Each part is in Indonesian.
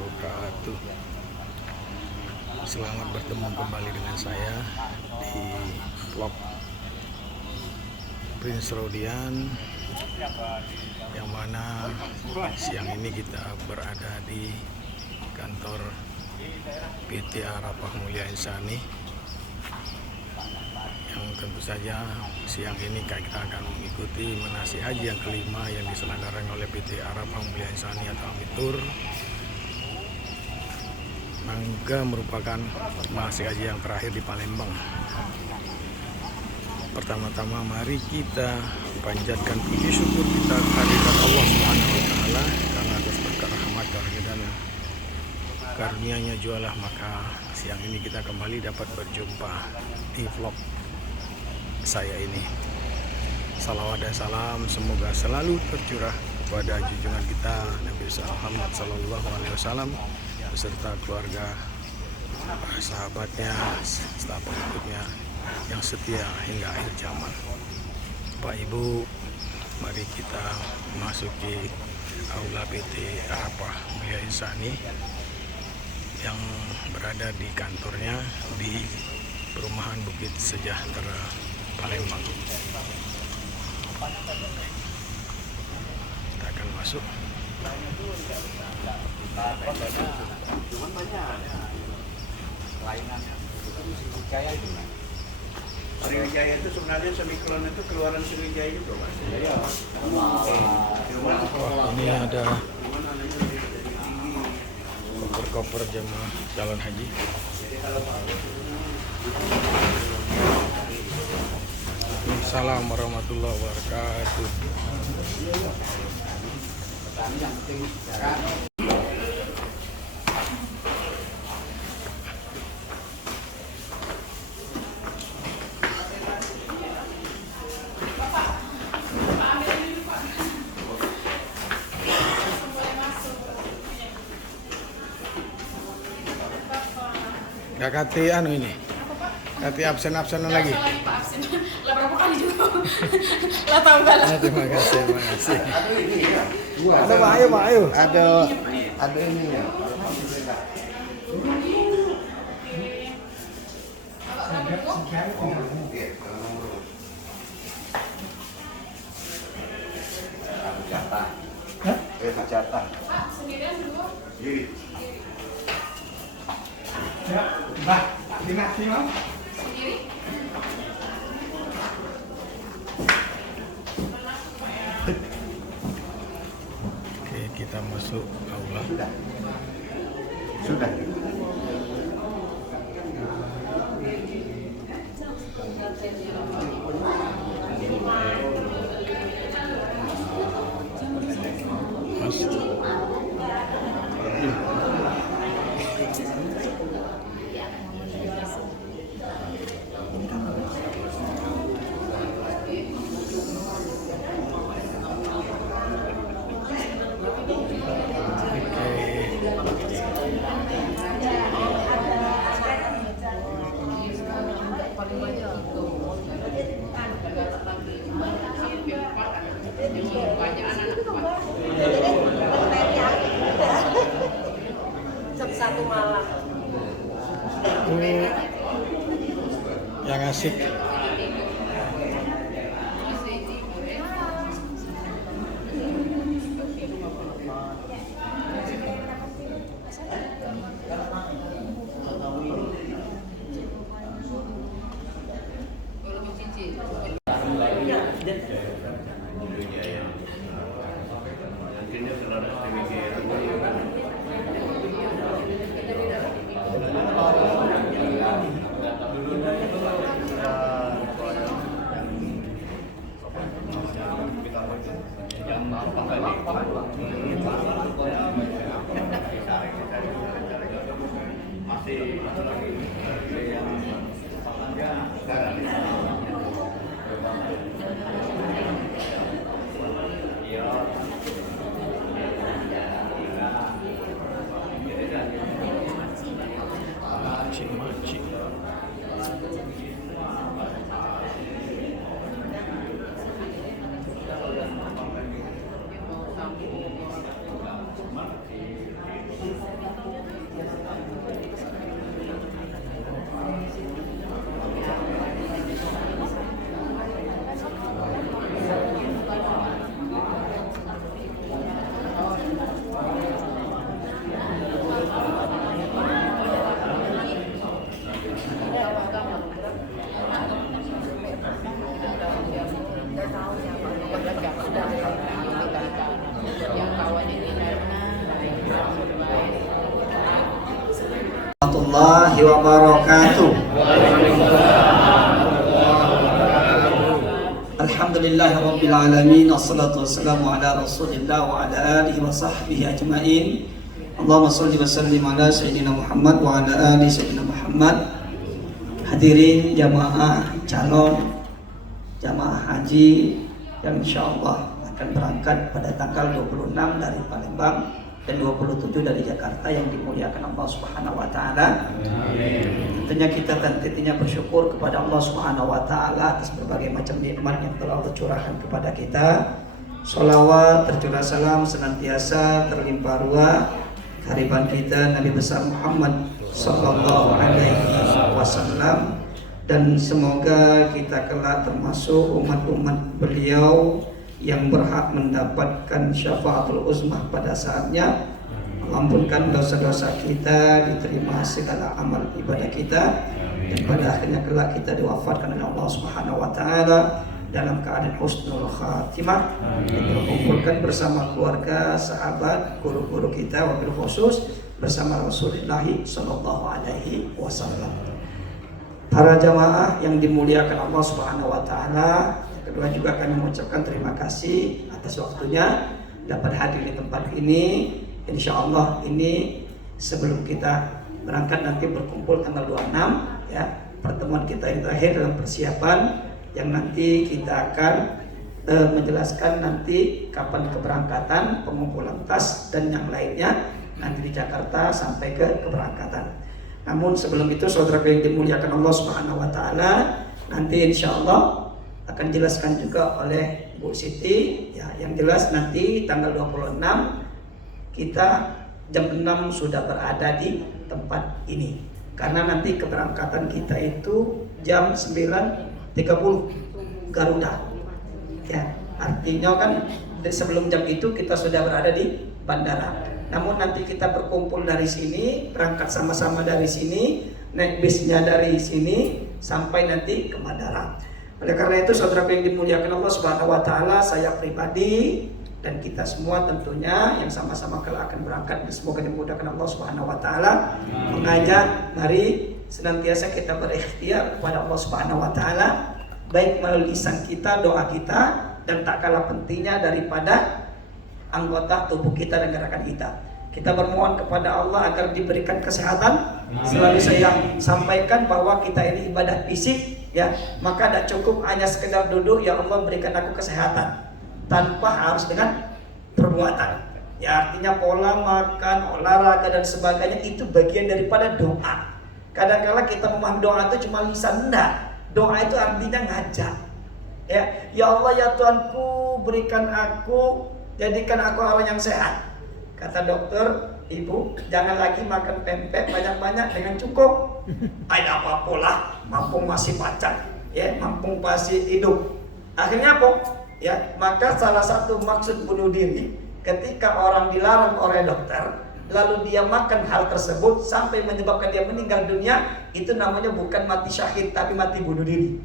wabarakatuh. Selamat bertemu kembali dengan saya di vlog Prince Rodian, yang mana siang ini kita berada di kantor PT Arafah Mulia Insani, yang tentu saja siang ini kita akan mengikuti manasik haji yang kelima yang diselenggarakan oleh PT Arafah Mulia Insani atau Amitur. Mangga merupakan manasik haji yang terakhir di Palembang. Pertama-tama mari kita panjatkan puji syukur kita kehadirat Allah Subhanahu wa taala karena atas berkat rahmat dan karunia-Nya jualah maka siang ini kita kembali dapat berjumpa di vlog saya ini. Salawat dan salam semoga selalu tercurah kepada junjungan kita Nabi Muhammad sallallahu alaihi wasallam beserta keluarga, para sahabatnya, serta pengikutnya yang setia hingga akhir zaman. Pak Ibu, mari kita memasuki aula PT Arafah Mulia Insani yang berada di kantornya di Perumahan Bukit Sejahtera, Palembang. Kita akan masuk. Cuman banyak lainannya. Sriwijaya itu kan? Sriwijaya itu sebenarnya semikron itu keluaran Sriwijaya juga Mas. Iya. Ini ada koper-koper jemaah calon haji. Assalamualaikum warahmatullahi wabarakatuh. Yang penting sekarang Gak kati anu ini, kati absen-absenan lagi. Pak absen, lah berapa kali juga? Lah tambah lah. Terima kasih, terima kasih. ada ini ya. Ada Pak, ayo Pak, ayo. Ada ini ya. Jatah. Jatah. Pak, sendirian dulu. Jadi Ya, Mbak, vaksinasi mau? Sendiri? Oke, kita masuk aula. Sudah. Mas. Satu malam. Ini yang asik. Maci. yang kawan ini karena warahmatullahi wabarakatuh. Alhamdulillahi rabbil alamin, wassalatu wassalamu ala rasulillah wa ala alihi wa sahbihi ajma'in. Allahumma sholli wa sallim ala sayyidina Muhammad wa ala ali sayyidina Muhammad. Hadirin jamaah calon jamaah haji yang insyaallah akan berangkat pada tanggal 26 dari Palembang dan 27 dari Jakarta yang dimuliakan Allah Subhanahu wa taala. Tentunya kita tentunya bersyukur kepada Allah Subhanahu wa taala atas berbagai macam nikmat yang telah Allah curahkan kepada kita. Sholawat tercurah salam senantiasa terlimpah ruah hariban kita Nabi besar Muhammad sallallahu alaihi wasallam, dan semoga kita kelak termasuk umat-umat beliau yang berhak mendapatkan syafaatul uzmah pada saatnya. Ampunkan dosa-dosa kita, diterima segala amal ibadah kita, dan pada akhirnya kelak kita diwafatkan oleh Allah Subhanahu wa taala dalam keadaan husnul khatimah, dikumpulkan bersama keluarga, sahabat, guru-guru kita, wabil khusus bersama Rasulullah sallallahu alaihi wasallam. Para jamaah yang dimuliakan Allah Subhanahu wa taala, kedua juga kami mengucapkan terima kasih atas waktunya dapat hadir di tempat ini. Insyaallah ini sebelum kita berangkat nanti berkumpul tanggal 26 ya, pertemuan kita yang terakhir dalam persiapan yang nanti kita akan menjelaskan nanti kapan keberangkatan, pengumpulan tas dan yang lainnya nanti di Jakarta sampai ke keberangkatan. Namun sebelum itu saudara yang dimuliakan Allah Subhanahu wa taala, nanti insyaallah akan dijelaskan juga oleh Bu Siti ya, yang jelas nanti tanggal 26 kita jam 6 sudah berada di tempat ini. Karena nanti keberangkatan kita itu jam 9.30 Garuda. Ya, artinya kan sebelum jam itu kita sudah berada di bandara. Namun nanti kita berkumpul dari sini, berangkat sama-sama dari sini, naik bisnya dari sini sampai nanti ke bandara. Oleh karena itu saudara yang dimuliakan Allah Subhanahu wa taala, saya pribadi dan kita semua tentunya yang sama-sama kelak akan berangkat, semoga dimudahkan Allah Subhanahu wa taala, mengajak mari senantiasa kita berikhtiar kepada Allah Subhanahu wa taala, baik melalui lisan kita, doa kita, dan tak kalah pentingnya daripada anggota tubuh kita dan gerakan kita. Kita bermohon kepada Allah agar diberikan kesehatan. Selalu saya sampaikan bahwa kita ini ibadah fisik ya, maka tidak cukup hanya sekedar duduk, ya Allah berikan aku kesehatan, tanpa harus dengan perbuatan. Ya, artinya pola makan, olahraga dan sebagainya itu bagian daripada doa. Kadang-kadang kita memahami doa itu cuma lisan, enggak. Doa itu artinya ngajak. Ya Allah ya Tuhanku, berikan aku, jadikan aku orang yang sehat. Kata dokter, ibu jangan lagi makan pempek banyak-banyak dengan cukup. Ada apa pola, mampung masih pacar, ya, mampung masih hidup. Akhirnya apa? Ya, maka salah satu maksud bunuh diri ketika orang dilarang oleh dokter, lalu dia makan hal tersebut sampai menyebabkan dia meninggal dunia, itu namanya bukan mati syahid tapi mati bunuh diri.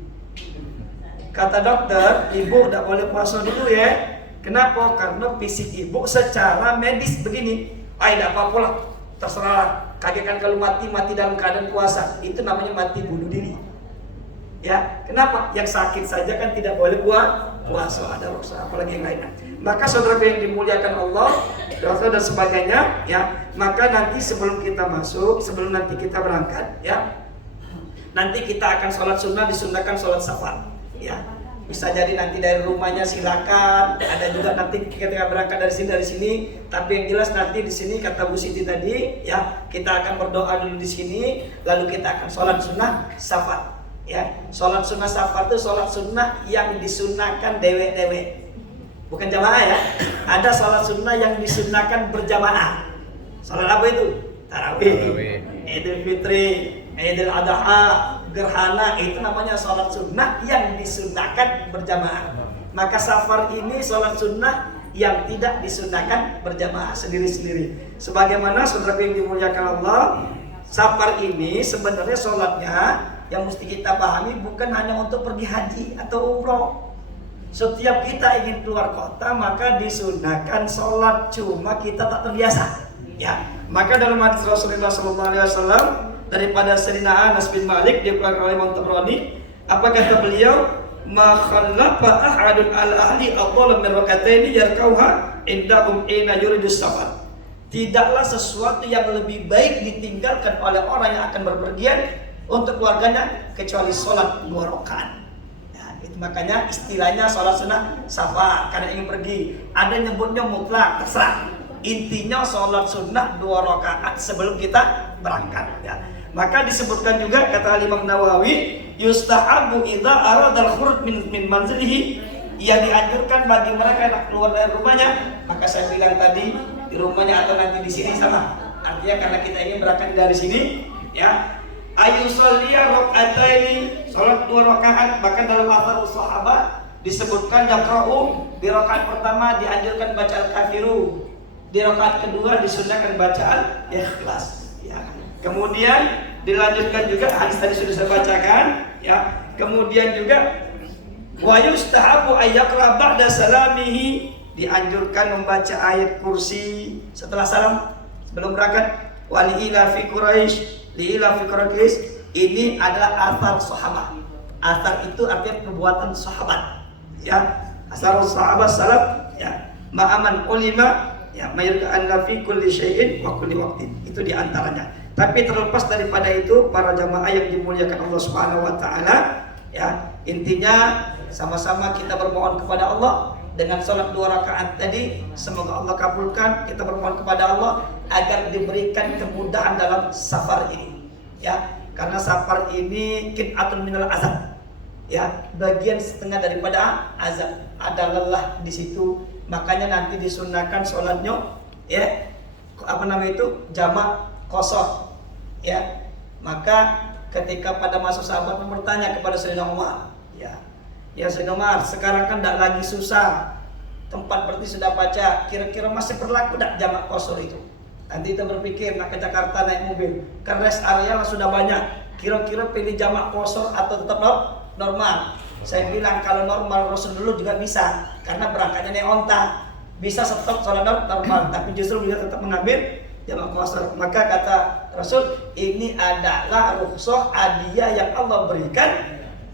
Kata dokter, ibu tidak boleh puasa dulu ya. Kenapa? Karena fisik ibu secara medis begini. Tidak apa-apa lah, terserah. Kagetkan kalau mati dalam keadaan puasa, itu namanya mati bunuh diri. Ya, kenapa? Yang sakit saja kan tidak boleh puasa, ada rasa, apalagi yang lainnya. Maka saudara yang dimuliakan Allah, dosa dan sebagainya, ya. Maka nanti sebelum kita masuk, sebelum nanti kita berangkat, ya, nanti kita akan sholat sunnah, disunnahkan sholat safar, ya. Bisa jadi nanti dari rumahnya silakan, ada juga nanti ketika berangkat dari sini. Tapi yang jelas nanti di sini kata Bu Siti tadi, ya, kita akan berdoa dulu di sini, lalu kita akan sholat sunnah safar. Ya, sholat sunnah safar itu sholat sunnah yang disunahkan dewek-dewek, bukan jamaah ya. Ada sholat sunnah yang disunahkan berjamaah. Sholat apa itu? Tarawih, Idul Fitri, Idul Adha, gerhana, itu namanya sholat sunnah yang disunahkan berjamaah. Maka safar ini sholat sunnah yang tidak disunahkan berjamaah sendiri-sendiri. Sebagaimana saudara yang dimuliakan Allah, safar ini sebenarnya sholatnya yang mesti kita pahami bukan hanya untuk pergi haji atau umroh. Setiap kita ingin keluar kota maka disunahkan sholat, cuma kita tak terbiasa. Ya, maka dalam hadis Rasulullah SAW daripada Sayyidina Anas bin Malik dikeluarkan oleh Imam Tabrani, apa kata beliau? Ma khallafa ahadun ala ahli adalla min rakataini yarkauha indahum ina yuridus safar. Tidaklah sesuatu yang lebih baik ditinggalkan oleh orang yang akan berpergian untuk keluarganya kecuali sholat 2 rakaat. Makanya istilahnya sholat sunnah safar karena ingin pergi. Ada nyebutnya mutlak, terserah. Intinya sholat sunnah 2 rakaat sebelum kita berangkat. Ya. Maka disebutkan juga kata Imam Nawawi, yustahabu idza aradal khuruj min manzilihi, yang dianjurkan bagi mereka yang keluar dari rumahnya. Maka saya bilang tadi di rumahnya atau nanti di sini sama. Artinya karena kita ingin berangkat dari sini, ya. Ayu sholliya raka'ataini, salat 2 rakaat. Bahkan dalam athar sahabat disebutkan yaqra'u di rakaat pertama dianjurkan baca al-kafiru, di rakaat kedua disunahkan baca al-ikhlas. Ya. Kemudian dilanjutkan juga hadis tadi sudah saya bacakan. Ya. Kemudian juga wa yustahabu ayyaqra ba'da salamihi, dianjurkan membaca ayat kursi setelah salam sebelum berangkat. Wa ila fi Quraisy Li'ila fikradis, ini adalah asar sahabat. Asar itu artinya perbuatan sahabat. Ya, asar sahabat salaf. Ya, ma'aman ulima, ya, mayurkaan fi kulli syai'in wa kulli waqtin. Itu diantaranya. Tapi terlepas daripada itu, para jamaah yang dimuliakan Allah Subhanahu Wa Taala, ya, intinya sama-sama kita bermohon kepada Allah dengan sholat 2 rakaat tadi. Semoga Allah kabulkan. Kita bermohon kepada Allah agar diberikan kemudahan dalam safar ini, ya, karena safar ini qit'atun minal azab, ya, bagian setengah daripada azab, ada lelah di situ. Makanya nanti disunahkan sholatnya, ya, jamak qasar, ya. Maka ketika pada masa sahabat bertanya kepada Sayyidina Umar, ya Sayyidina Umar, sekarang kan tidak lagi susah, tempat berarti sudah baca, kira-kira masih berlaku tidak jamak qasar itu? Nanti kita berpikir nak ke Jakarta naik mobil, kan rest area sudah banyak. Kira-kira pilih jamak qasar atau tetap normal? Saya bilang kalau normal Rasul dulu juga bisa, karena berangkatnya naik onta, bisa stop sholat normal, tapi justru beliau tetap mengambil jamak qasar. Maka kata Rasul, ini adalah rukhsah hadiah yang Allah berikan,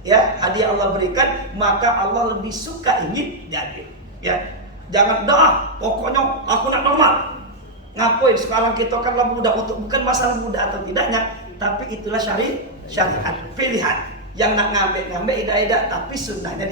ya, hadiah Allah berikan, maka Allah lebih suka ingin diambil. Ya, jangan dah, pokoknya aku nak normal. Ngapain sekarang kita kan mudah, untuk bukan masalah mudah atau tidaknya, tapi itulah syariat pilihan. Yang nak ngambil idah-idah, tapi sunnahnya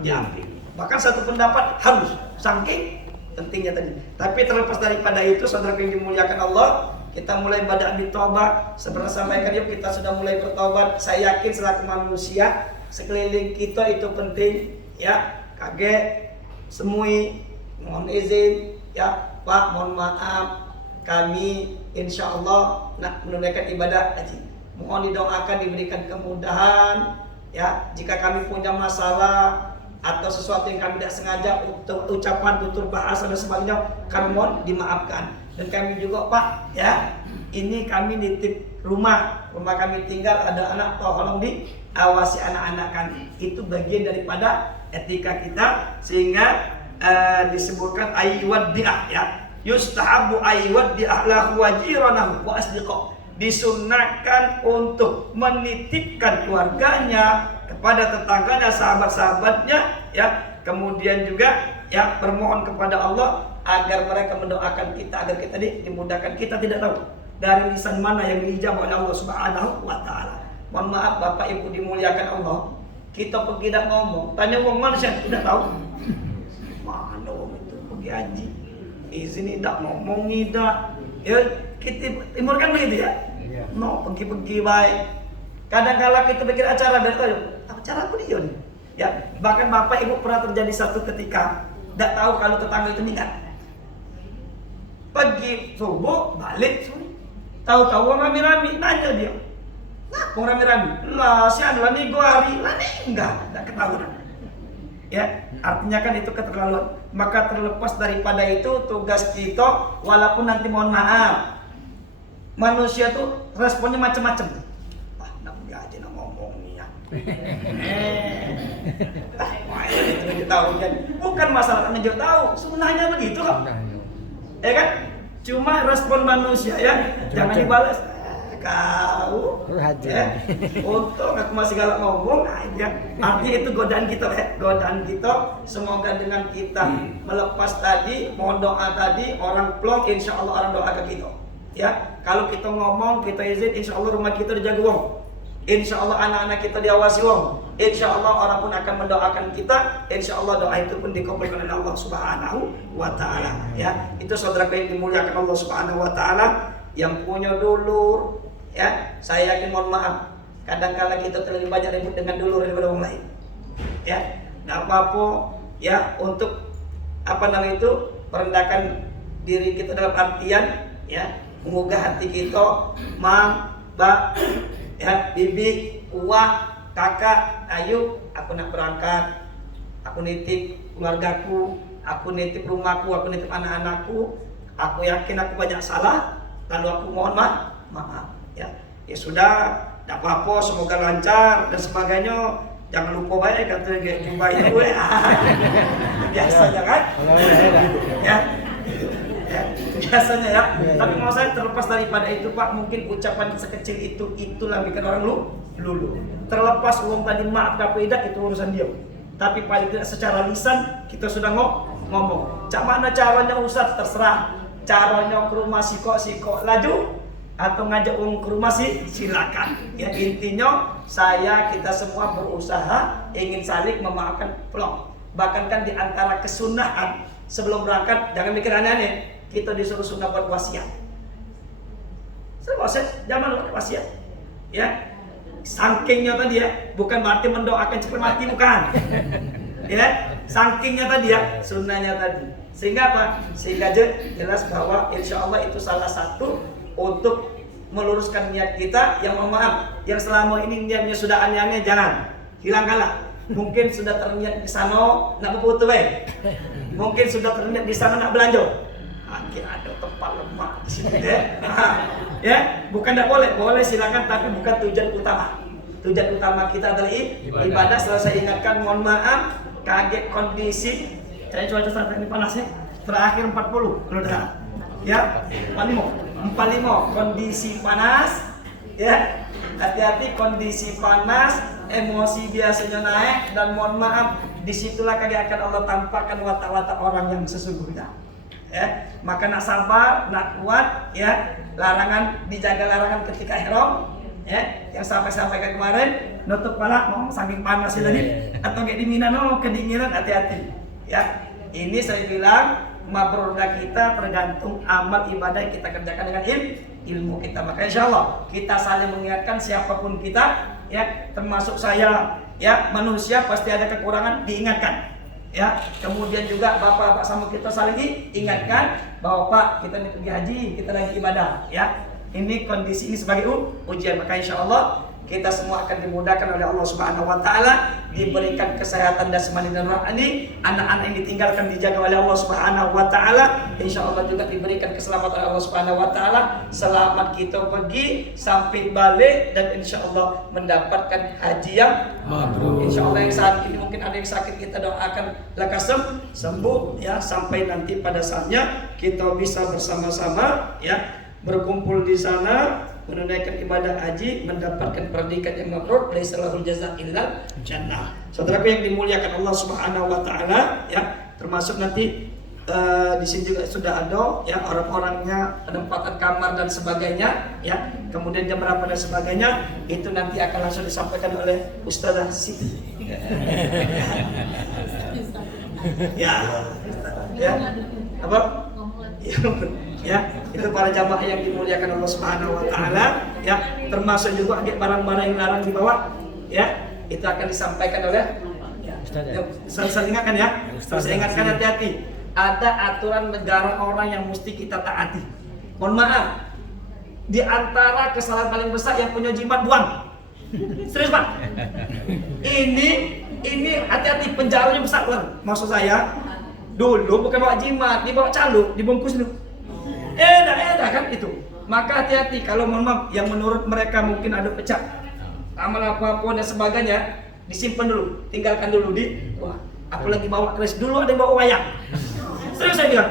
diambil. Bahkan satu pendapat harus, saking pentingnya tadi. Tapi terlepas daripada itu, saudara yang dimuliakan Allah, kita mulai pada bertobat. Sebenarnya sampaikan yuk, kita sudah mulai bertobat. Saya yakin selaku manusia sekeliling kita itu penting, ya. Kaget, semui, mohon izin, ya Pak, mohon maaf, kami insya Allah nak menunaikan ibadah haji. Mohon didoakan diberikan kemudahan, ya. Jika kami punya masalah atau sesuatu yang kami tidak sengaja, ucapan, tutur bahasa dan sebagainya, kami mohon dimaafkan. Dan kami juga Pak, ya, ini kami nitip rumah kami tinggal, ada anak, tolong diawasi anak-anak kami. Itu bagian daripada etika kita, sehingga disebutkan aywaddi'ah, ya, yustahabu aywaddi'ah lahu wa jiranahu wa asdiqah, disunnahkan untuk menitipkan keluarganya kepada tetangganya, sahabat-sahabatnya, ya. Kemudian juga, ya, bermohon kepada Allah agar mereka mendoakan kita, agar kita dimudahkan. Kita tidak tahu dari lisan mana yang diijabah oleh Allah Subhanahu Wa Taala. Mohon maaf Bapak Ibu dimuliakan Allah, kita pergi dak ngomong, tanya wong manusia tidak tahu. Mana wong itu pergi haji, izin tidak ngomong tidak, ya kita timur kan begitu, ya. No, pergi-pergi baik. Kadang-kala kita bikin acara dari tahu, acara apa dia nih? Ya, bahkan Bapak Ibu pernah terjadi satu ketika tidak tahu kalau tetangga itu meninggal. Pergi subuh balik sore, tahu-tahu rame-rame nanya dia, nah, kok rame-rame? Lah, si adalah nih gua hari, lah enggak ketahuan. Ya, artinya kan itu keterlaluan. Maka terlepas daripada itu, tugas kita, walaupun nanti mohon maaf, manusia tuh responnya macam-macam. Ah, nak pergi aja nak ngomong nih ya. Itu 7 tahun kan. Bukan masalah 7 tahun, sunnahnya begitu kok. Ya kan? Cuma respon manusia ya, jangan dibalas. Kau, ya, untung aku masih galak ngomong aja. Artinya itu godaan kita, godaan kita. Semoga dengan kita melepas tadi, mohon doa tadi, orang plong, insya Allah orang doa ke kita. Ya, kalau kita ngomong, kita izin, insya Allah rumah kita dijaga wong. Insya Allah anak-anak kita diawasi wong. Insya Allah orang pun akan mendoakan kita. Insya Allah doa itu pun dikabulkan oleh Allah Subhanahu wa Ta'ala. Ya, itu saudara yang dimuliakan Allah Subhanahu wa Ta'ala, yang punya dulur. Ya, saya yakin, mohon maaf, kadang-kala kita terlalu banyak ribut dengan dulur daripada orang lain. Ya, nggak apa-apa. Ya, untuk itu merendahkan diri kita dalam artian ya menggugah hati kita, mam, mbak, ya, bibi, uwa, kakak, ayo, aku nak berangkat, aku nitip keluargaku, aku nitip rumahku, aku nitip anak-anakku, aku yakin aku banyak salah, lalu aku mohon maaf. Ya sudah, tidak apa-apa, semoga lancar dan sebagainya. Jangan lupa baik kata kayak jumpa itu biasanya kan? Ya, biasanya ya. Tapi mau saya terlepas daripada itu Pak, mungkin ucapan sekecil itulah bikin orang lulu. Terlepas uang tadi maaf kapidah itu urusan dia. Tapi paling tidak secara lisan kita sudah ngomong. Cak mana caranya Ustaz, terserah. Caranya ke rumah siko laju atau ngajak uang ke rumah silakan. Ya, intinya kita semua berusaha ingin saling memaafkan plong. Bahkan kan di antara kesunahan sebelum berangkat, jangan mikir aneh-aneh, kita disuruh sunnah buat wasiat. Wasiat zaman dulu wasiat. Ya, sangkingnya tadi ya, bukan berarti mendoakan cepat mati, bukan. Ya, sangkingnya tadi ya, sunnahnya tadi. Sehingga apa? Sehingga jelas bahwa insya Allah itu salah satu untuk meluruskan niat kita. Yang maaf, yang selama ini niatnya sudah aneh-aneh, jangan hilangkanlah. Mungkin sudah terniat di sana nak berputu mungkin sudah terniat di sana nak belanja. Akhir ada tempat lemak di sini ya, bukan tidak boleh silakan, tapi bukan tujuan utama. Tujuan utama kita adalah ibadah. Setelah saya ingatkan, mohon maaf, kaget kondisi. Saya cuaca saat ini panas ya. Terakhir 40 kalau dah. Ya, 45 kondisi panas. Ya, hati-hati kondisi panas, emosi biasanya naik, dan mohon maaf, disitulah kagak akan Allah tampakkan watak-watak orang yang sesungguhnya. Ya, maka nak sabar, nak kuat, ya, dijaga larangan ketika ihram, ya, yang sampai kemarin, nutup kepala, mau saking panas tadi, atau kayak di Mina, kedinginan, hati-hati. Ya, ini saya bilang, mabrurnya kita tergantung amal ibadah yang kita kerjakan dengan ilmu kita. Maka insya Allah kita saling mengingatkan siapapun kita, ya, termasuk saya, ya, manusia pasti ada kekurangan, diingatkan. Ya, kemudian juga bapak-bapak sama kita saling ingatkan bahwa Pak, kita ini pergi haji, kita lagi ibadah. Ya, ini kondisi ini sebagai ujian. Maka insya Allah kita semua akan dimudahkan oleh Allah Subhanahu wa Ta'ala, diberikan kesehatan jasmani dan rohani, anak-anak yang ditinggalkan dijaga oleh Allah Subhanahu wa Ta'ala, insya Allah juga diberikan keselamatan oleh Allah Subhanahu wa Ta'ala, selamat kita pergi sampai balik, dan insya Allah mendapatkan haji yang mabrur. Insya Allah yang saat ini mungkin ada yang sakit, kita doakan lekas sembuh, ya, sampai nanti pada saatnya kita bisa bersama-sama, ya, berkumpul di sana menunaikan ibadah haji, mendapatkan predikat yang mabrur, laisa lahul jazaa illal jannah. Saudaraku yang dimuliakan Allah Subhanahu wa Ta'ala, ya, termasuk nanti di sini juga sudah ada, ya, orang-orangnya, penempatan kamar dan sebagainya, ya, kemudian jam berapa dan sebagainya, itu nanti akan langsung disampaikan oleh Ustazah Siti. Ya, ya, apa? Ya, itu para jamaah yang dimuliakan Allah Subhanahu wa Ta'ala, ya, termasuk juga barang-barang yang larang dibawa, ya, itu akan disampaikan oleh, ya, saya ingatkan, ya, saya ingatkan, hati-hati, ada aturan negara orang yang mesti kita taati. Mohon maaf, di antara kesalahan paling besar yang punya jimat buang. Serius Pak, ini hati-hati, penjaranya besar kan. Maksud saya, dulu bukan bawa jimat, dibawa caluk, dibungkus dulu. Edah kan itu. Maka hati-hati, kalau mohon maaf, yang menurut mereka mungkin ada pecah, amal apapun dan sebagainya disimpan dulu, tinggalkan dulu wah, aku lagi bawa keris, dulu ada yang bawa wayang. Serius saya bilang,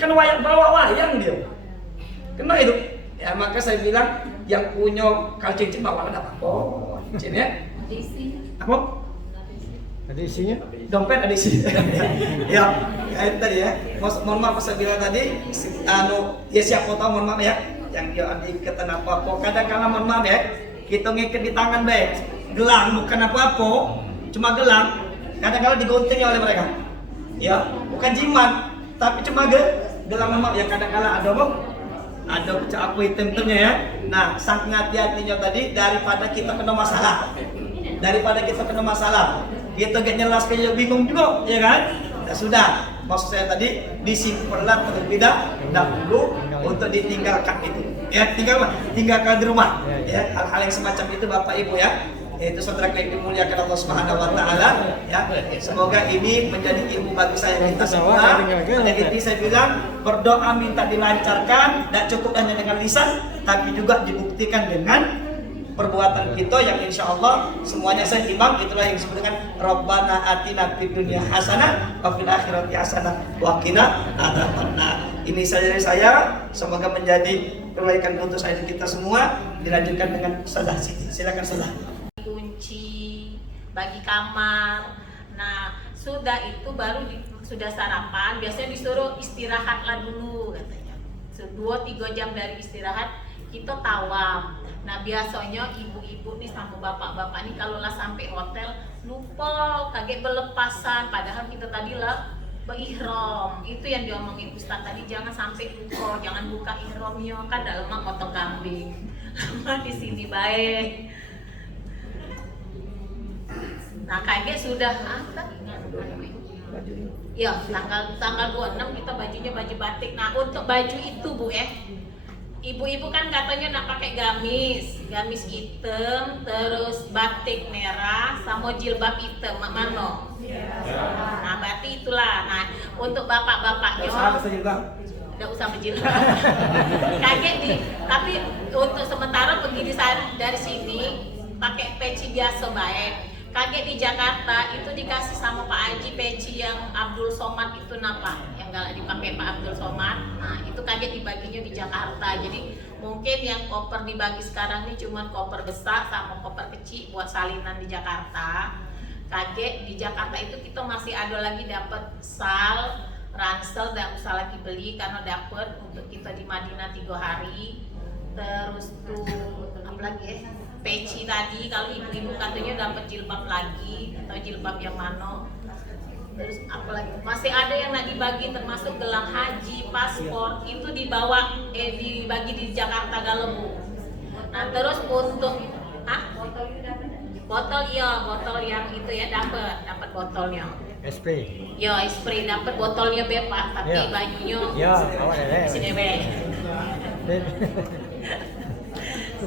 kan bawa wayang dia. Kena itu. Ya maka saya bilang yang punya cincin bawa ada apa? Oh, cincin ya. Apa? Ada isinya? Dompet ada isinya. Ya, itu tadi ya. Mohon maaf saya bilang tadi, ya siapa tahu mohon maaf ya. Yang dia ada ikatan apa-apa. Kadang-kadang mohon maaf ya, kita ngikat di tangan baik. Gelang bukan apa-apa, cuma gelang. Kadang-kadang digunting oleh mereka. Ya, bukan jimat, tapi cuma gelang mohon maaf yang kadang-kadang ada apa hitam-hitamnya ya. Nah, saking hati-hatinya tadi daripada kita kena masalah. Kita gak nyelas kayak bingung juga, ya kan? Ya sudah, maksud saya tadi disimpanlah terlebih dahulu untuk ditinggalkan itu. Ya, tinggalkan di rumah. Ya, hal-hal yang semacam itu Bapak Ibu ya. Itu saudara yang dimuliakan Allah Subhanahu wa taala ya. Semoga ini menjadi ilmu bagi saya kita semua. Jadi saya bilang berdoa minta dilancarkan, tidak cukup hanya dengan lisan, tapi juga dibuktikan dengan perbuatan kita yang insya Allah semuanya seimbang. Itulah yang disebut dengan Rabbana atina fid dunya hasanah wa fil akhirati hasanah wa qina adzabannar. Ini saja dari saya, semoga menjadi kebaikan untuk saya dan kita semua. Dilanjutkan dengan Ustazah Siti. Silakan Ustazah. Kunci bagi kamar. Nah, sudah itu baru sudah sarapan, biasanya disuruh istirahatlah dulu katanya. 2-3 jam dari istirahat kita tawaf. Nah, biasanya ibu-ibu nih sama bapak-bapak nih kalau lah sampai hotel lupa, kaget berlepasan, padahal kita tadi lah berihram. Itu yang diomongin Ustaz tadi, jangan sampai lupa, jangan buka ihramnya, kan dalam motong kambing. Di sini baik. Nah, kaget sudah ya tanggal 26 kita bajunya baju batik. Nah, untuk baju itu Bu ibu-ibu kan katanya nak pakai gamis hitam, terus batik merah sama jilbab hitam, mak mano. Nah, berarti itulah. Nah, untuk bapak-bapaknya tidak usah berjilbab. Kaget tapi untuk sementara pergi dari sini pakai peci biasa baik. Kaget di Jakarta itu dikasih sama Pak Haji peci yang Abdul Somad itu napa yang galak dipakai Pak Abdul Somad. Nah, itu kaget dibaginya di Jakarta. Jadi mungkin yang koper dibagi sekarang ini cuma koper besar sama koper kecil buat salinan di Jakarta. Kaget di Jakarta itu kita masih ada lagi dapat sal, ransel, dan usah lagi beli karena dapat untuk kita di Madinah 3 hari. Terus tuh apa lagi peci tadi, kalau ibu-ibu katanya dapat jilbab lagi, atau jilbab yang mana. Terus apalagi masih ada yang nak dibagi, termasuk gelang haji, paspor, itu dibagi di Jakarta Galebu. Nah, terus untuk botol yang itu ya dapat botolnya. SP. Ya, spray dapat botolnya Pak, tapi Ya. bajunya Ya, awak ada. sini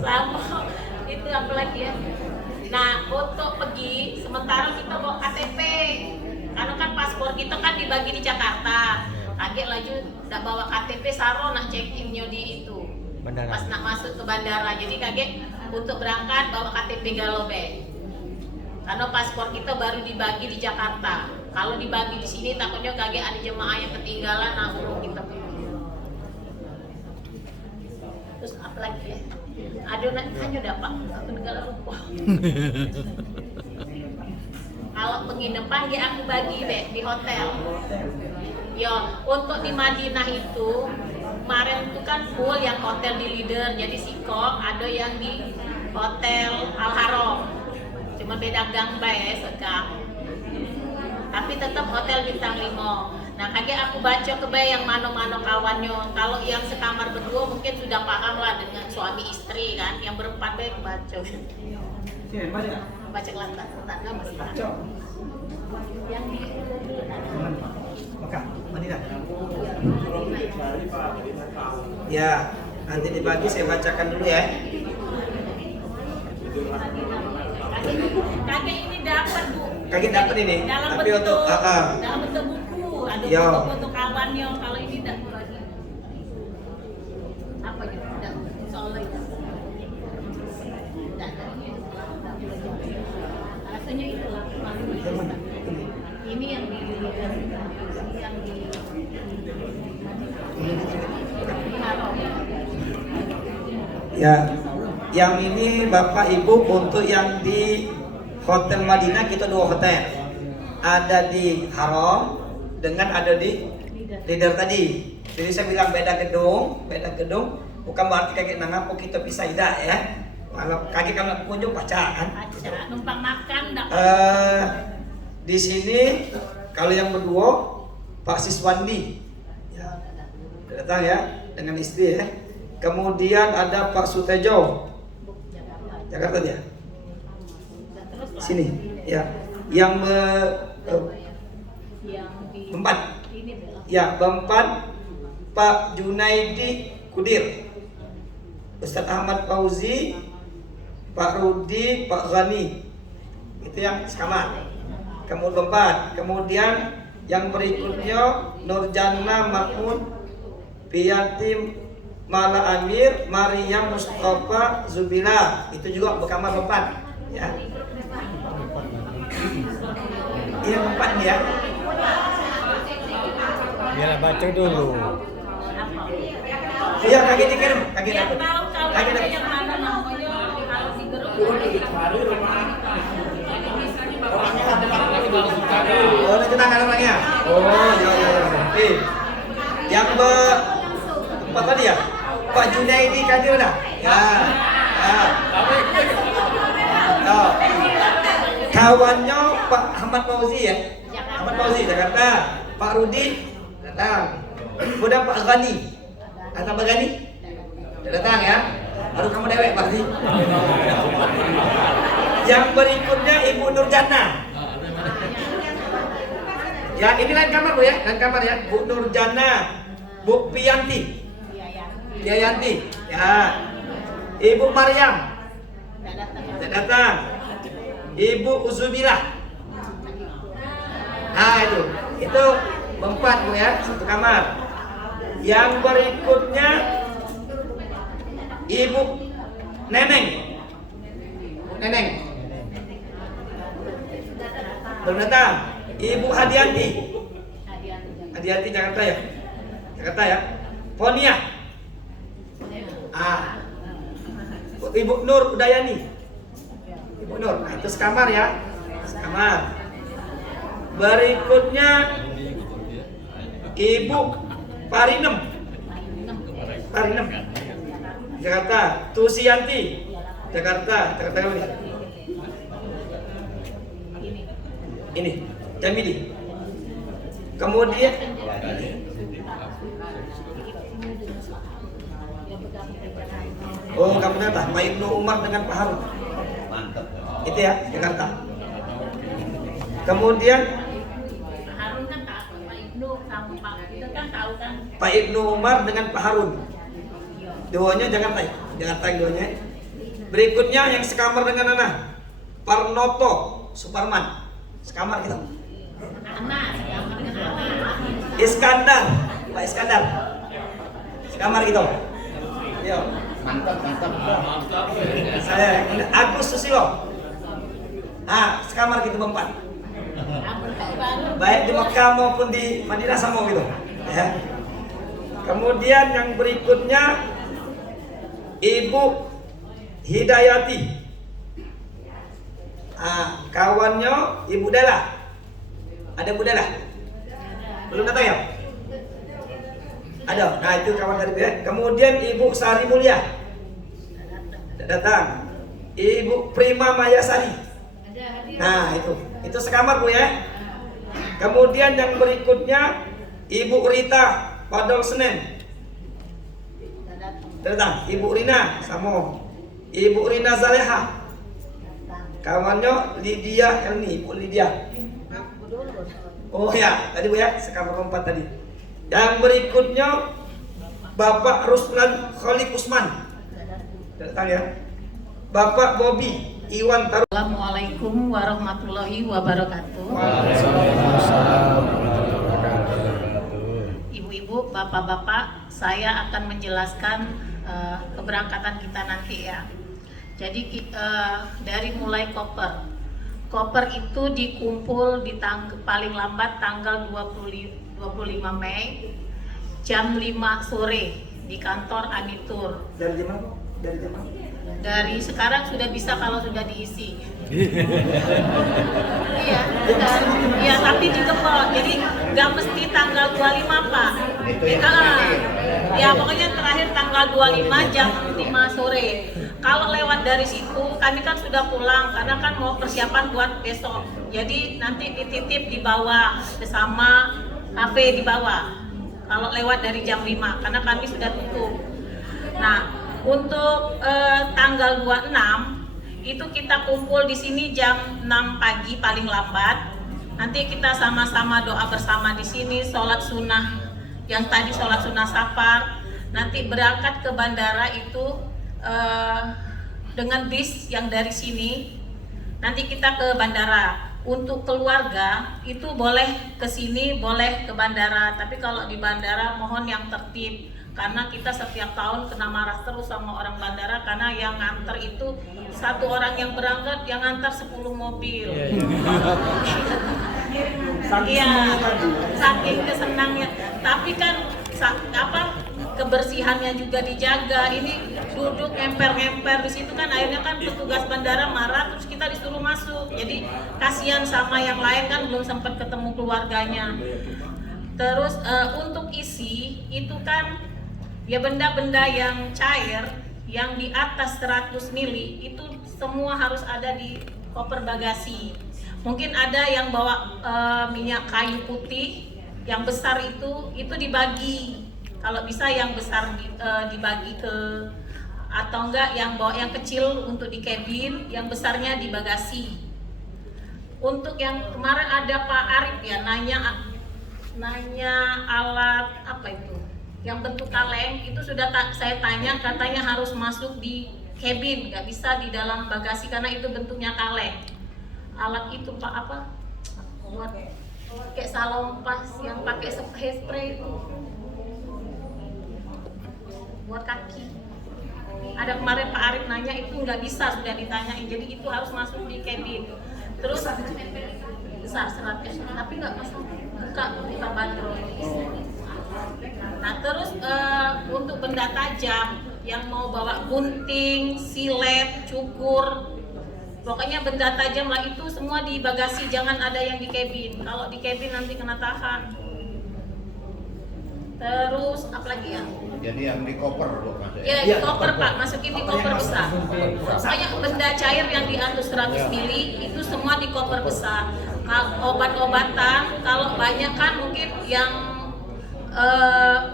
sama itu apa lagi ya. Nah, untuk pergi sementara kita bawa KTP karena kan paspor kita kan dibagi di Jakarta. Kaget laju tidak bawa KTP, saro nak check innya di itu Bandara. pas nak masuk ke bandara. Jadi kaget untuk berangkat bawa KTP Galobe karena paspor kita baru dibagi di Jakarta. Kalau dibagi di sini takutnya kaget ada jemaah yang ketinggalan, nah urung kita pergi. Terus apa lagi ya? Ada hanya dapat aku negara lupa. Kalau penginapan dia aku bagi di hotel. Ya, untuk di Madinah itu kemarin itu kan full yang hotel di Leader, jadi Sikok ada yang di hotel Al Haram. Cuma beda gang bae sekarang. Tapi tetap hotel bintang 5. Nah, kaget aku baca yang mana-mana kawannya. Kalau yang sekamar berdua mungkin sudah paham lah dengan suami istri kan. Yang berempat baik baca. Baca lantas, tetangga masih baca. Yang di Mekah, Madinah. Ya, nanti dibagi saya bacakan dulu ya. Kakek ini dapat Bu. Kakek dapat ini. Dalam Tapi bentuk, untuk dalam bentuk buku. Ada Yo. foto-foto kawannya. Kalau ini tidak lagi. Apa ya? Tidak soalnya. Tidak. Rasanya itu lah. Ini yang di Ya, yang ini Bapak Ibu untuk yang di Hotel Madinah, kita 2 hotel. Ada di Haram dengan ada di Leader tadi. Jadi saya bilang beda gedung, bukan berarti kaget nangap kita pisah tidak ya. Kalau kaget kalau kunjung pacaran. Numpang makan enggak? Di sini kalau yang berdua Pak Siswandi ya, datang ya dengan istri ya. Kemudian ada Pak Sutejo, Jakarta dia. Sini ya. Yang Bempat. Ya, Bempat Pak Junaidi Kudir, Ustadz Ahmad Fauzi, Pak Rudi, Pak Ghani. Itu yang sekamar. Kemudian Bempat. Kemudian yang berikutnya Nurjana Mahmud, Piyatim Mala Amir, Maryam Mustafa Zubila. Itu juga berkamar Bempat ya. Iya Bempat ya. Biar baca dulu. Iya, kaki dikirim, kaki Yang dapat. tahu Kaki kawannya dapat. yang mana namanya kalau di grup. Oh, nanti tangan orangnya. Oh, iya. Yang empat tadi ya? Pak Junaidi Kadir dah. Ya. Oh. Kawannya Pak Ahmad Fauzi ya? Ahmad Fauzi Jakarta. Pak Rudi datang. Kemudian Pak Ghani. Datang Pak Ghani? Datang ya? Baru kamu dewek pasti. Yang berikutnya Ibu Nurjana. Ya, ini lain kamar Bu ya, lain kamar ya. Bu Nurjana, Bu Piyanti, Yanti, ya. Ibu Maryam, tidak datang. Ibu Uzubilah. Nah itu Bempat Bu ya, satu kamar. Yang berikutnya Ibu Neneng. Belum datang. Ibu Hadianti Jakarta ya. Ponia. Ibu Nur Udayani. Ibu Nur. Nah, itu sekamar ya. Sekamar. Berikutnya Ibu Parinem Jakarta. Tusianti Jakarta ini Jamili. Kemudian kamu datang Pak Ibnu Umar dengan Pak Harun. Mantap. Itu ya Jakarta. Kemudian Harun kan Pak Ibnu sama Pak itu kan tahu kan. Pak Ibnu Umar dengan Pak Harun. Duanya Jakarta yang duanya. Berikutnya yang sekamar dengan Nana Parnoto Suparman. Sekamar kita. Anak, sekamar dengan anak. Iskandar, Pak Iskandar. Sekamar kita. Yo. Mantap. Saya Agus Susilo. Sekamar kita Bempat. Baik di Mekah maupun di Madinah sama gitu. Ya. Kemudian yang berikutnya Ibu Hidayati. Kawannya Ibu Dela. Ada Bu Dela? Belum datang ya? Ada. Nah itu kawan dari ya. Kemudian Ibu Sari Mulia. Datang. Ibu Prima Mayasari. Nah itu sekamar Bu ya. Kemudian yang berikutnya Ibu Rita Padol Senen. Datang. Ibu Rina sama. Ibu Rina Zaleha. Kawannya Lydia Elni, Bu Lydia. Oh ya, tadi Bu ya, sekamar 4 tadi. Yang berikutnya Bapak Ruslan Khalid Usman. Datang ya. Bapak Bobby Iwan Taru. Assalamualaikum warahmatullahi wabarakatuh. Ibu-ibu, bapak-bapak, saya akan menjelaskan keberangkatan kita nanti ya. Jadi dari mulai koper. Koper itu dikumpul di paling lambat tanggal 25 Mei jam 5 sore di kantor Anitur. Dari jam berapa? Dari jam berapa? Dari sekarang sudah bisa kalau sudah diisi. Iya, iya tapi dikepol. Jadi nggak mesti tanggal 25 Pak. Ya pokoknya terakhir tanggal 25 jam 5 sore. Kalau lewat dari situ, kami kan sudah pulang karena kan mau persiapan buat besok. Jadi nanti dititip di bawah bersama kafe di bawah. Kalau lewat dari jam 5 karena kami sudah tutup. Nah, untuk tanggal 26 itu kita kumpul di sini jam 6 pagi paling lambat. Nanti kita sama-sama doa bersama di sini, sholat sunnah yang tadi sholat sunnah safar. Nanti berangkat ke bandara itu dengan bis yang dari sini. Nanti kita ke bandara. Untuk keluarga itu boleh ke sini, boleh ke bandara. Tapi kalau di bandara mohon yang tertib. Karena kita setiap tahun kena marah terus sama orang bandara. Karena yang nganter itu satu orang yang berangkat, yang nganter 10 mobil. Iya, saking kesenangnya. Tapi kan kebersihannya juga dijaga. Ini duduk ngemper-ngemper di situ kan akhirnya kan petugas bandara marah terus kita disuruh masuk. Jadi kasihan sama yang lain kan belum sempat ketemu keluarganya. Terus untuk isi itu kan ya benda-benda yang cair yang di atas 100 mili itu semua harus ada di koper bagasi. Mungkin ada yang bawa minyak kayu putih yang besar itu dibagi. Kalau bisa yang besar dibagi ke, atau enggak yang bawa yang kecil untuk di kabin, yang besarnya di bagasi. Untuk yang kemarin ada Pak Arif ya nanya alat apa itu yang bentuk kaleng itu sudah saya tanya, katanya harus masuk di kabin, nggak bisa di dalam bagasi karena itu bentuknya kaleng. Alat itu Pak apa buat kayak salompas yang pakai spray itu buat kaki. Ada kemarin Pak Arif nanya itu nggak bisa, sudah ditanyain, jadi itu harus masuk di kabin. Terus besar 100, tapi nggak masuk buka bandrol. Nah terus untuk benda tajam yang mau bawa gunting, silet, cukur, pokoknya benda tajam lah itu semua di bagasi, jangan ada yang di kabin. Kalau di kabin nanti kena tahan. Terus apa lagi ya? Jadi yang di koper loh Mas. Ya di koper Pak, masukin di koper besar. Pokoknya benda cair yang di atas 100 mili itu semua di koper besar. Obat-obatan kalau banyak kan mungkin yang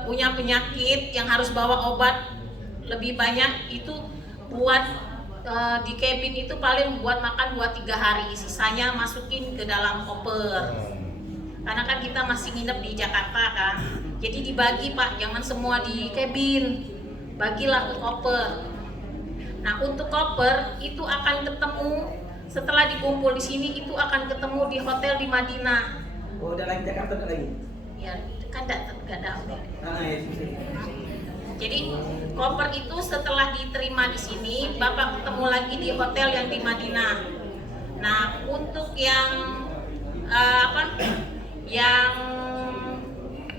punya penyakit yang harus bawa obat lebih banyak itu buat di cabin itu paling buat makan 2-3 hari, sisanya masukin ke dalam koper. Karena kan kita masih nginep di Jakarta kan, jadi dibagi Pak, jangan semua di cabin, bagilah ke koper. Nah untuk koper itu akan ketemu setelah dikumpul di sini, itu akan ketemu di hotel di Madinah. Oh, udah lagi Jakarta udah lagi? Ya kan gak ada hotel. Ya. Jadi koper itu setelah diterima di sini, Bapak ketemu lagi di hotel yang di Madinah. Nah untuk yang yang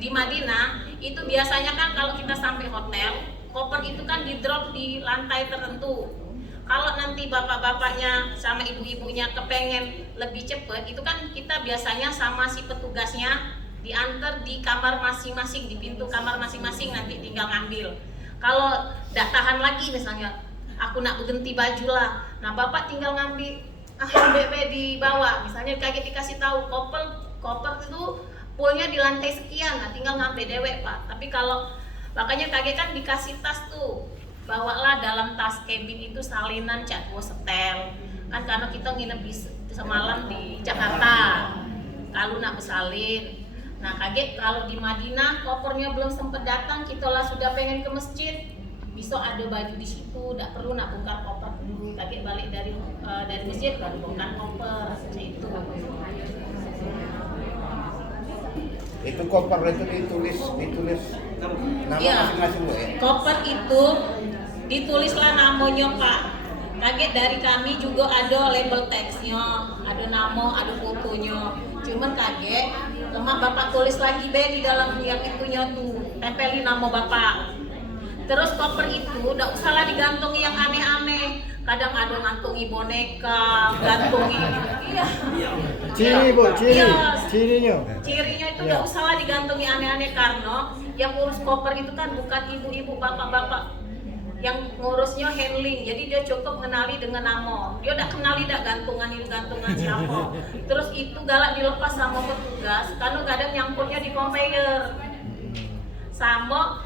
di Madinah itu biasanya kan kalau kita sampai hotel, koper itu kan di drop di lantai tertentu. Kalau nanti bapak-bapaknya sama ibu-ibunya kepengen lebih cepat, itu kan kita biasanya sama si petugasnya diantar di kamar masing-masing, di pintu kamar masing-masing, nanti tinggal ngambil. Kalau tidak tahan lagi misalnya, aku nak berganti baju lah, nah bapak tinggal ngambil BB di bawah, misalnya kaget dikasih tahu koper itu poolnya di lantai sekian, nah tinggal ngambil dewek Pak. Tapi kalau makanya kaget kan dikasih tas tuh, bawalah dalam tas cabin itu salinan catwo setel, kan karena kita nginep di semalam di Jakarta, kalau nak bersalin. Nah kaget kalau di Madinah kopernya belum sempat datang, kita lah sudah pengen ke masjid, besok ada baju di situ, tidak perlu nak bongkar koper dulu. Kaget balik dari masjid baru bongkar koper, itu. Itu koper itu ditulis nama Ya, masing-masing Bu ya? koper itu ditulislah namanya Pak. kaget dari kami juga ada label teksnya, ada nama, ada fotonya. Cuman kaget, lemah bapak tulis lagi be di dalam yang itunya tuh, tempelin nama bapak. Terus koper itu udah usah lah digantungi yang aneh-aneh. Kadang ada ngantungi boneka, gantungi, iya. Ciri bu, ciri, Iya. cirinya. Cirinya itu nggak usah lah digantungi aneh-aneh karena yang urus koper itu kan bukan ibu-ibu, bapak-bapak yang ngurusnya handling. Jadi dia cukup mengenali dengan nama. Dia udah kenali dah gantungan ini gantungan siapa. Terus itu galak dilepas sama petugas karena kadang nyangkutnya di conveyor. Sama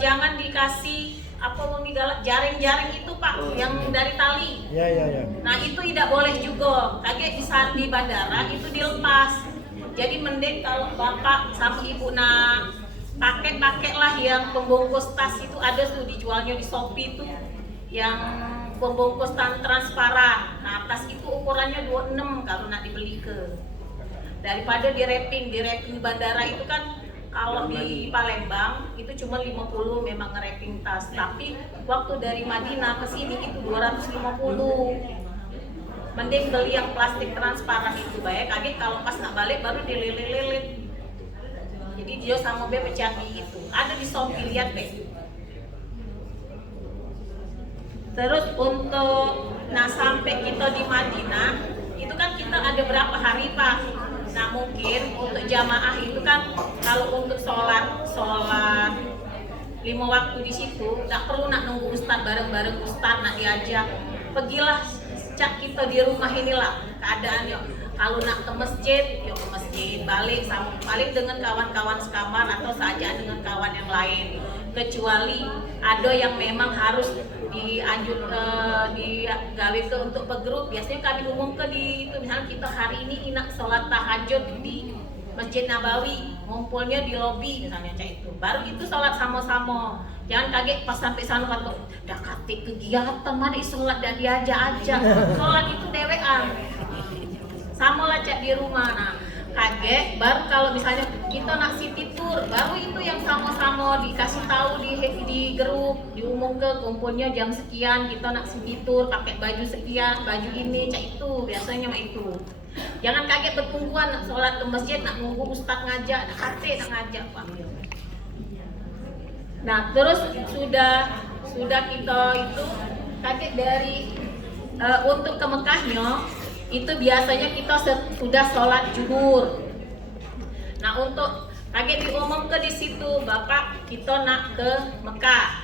jangan dikasih apa mau galak jaring-jaring itu Pak yang dari tali. Ya, ya, ya. Nah itu tidak boleh juga. Kaget di saat di bandara itu dilepas. Jadi mending kalau bapak sama ibu pakailah yang pembungkus tas itu ada tuh dijualnya di Shopee itu yang pembungkus transparan. Nah tas itu ukurannya 26 kalau nak dibeli ke. Daripada di wrapping bandara itu kan. Kalau di Palembang itu cuma 50 memang nge-wrapping tas, tapi waktu dari Madinah ke sini itu 250. Mending beli yang plastik transparan itu baik, kaget kalau pas nak balik baru dililit-lilit. Jadi dia sama be pecah itu. Ada di Shopee, lihat be. Terus untuk sampai kita di Madinah itu kan kita ada berapa hari Pak? Nah mungkin untuk jamaah itu kan kalau untuk sholat 5 waktu di situ nggak perlu nak nunggu ustad bareng-bareng ustad nak diajak. Pergilah cak kita di rumah inilah keadaannya. Kalau nak ke masjid, yuk ke masjid, balik dengan kawan-kawan sekamar atau saja dengan kawan yang lain. Kecuali ada yang memang harus digawe ke untuk pegrup, biasanya kami umum ke di itu misalnya kita hari ini inak sholat tahajud di Masjid Nabawi, ngumpulnya di lobi misalnya cak itu, baru itu sholat sama-sama. Jangan kaget pas sampai sana kata, dah kate kegiatan mana sholat dah diajak aja, sholat itu dewean, sama lah cak di rumah. Nah kaget baru kalau misalnya kita nak city tour baru itu yang sama-sama dikasih tahu di grup diumum ke kumpulnya jam sekian kita nak city tour pakai baju sekian baju ini cak itu biasanya mah itu. Jangan kaget bertungguan nak sholat ke masjid nak nunggu ustadz ngajak nak kate nak ngajak Pak. Nah terus sudah kita itu kaget dari untuk ke Mekahnya itu biasanya kita sudah sholat zuhur. Nah untuk kaget diumum ke di situ bapak kita nak ke Mekah,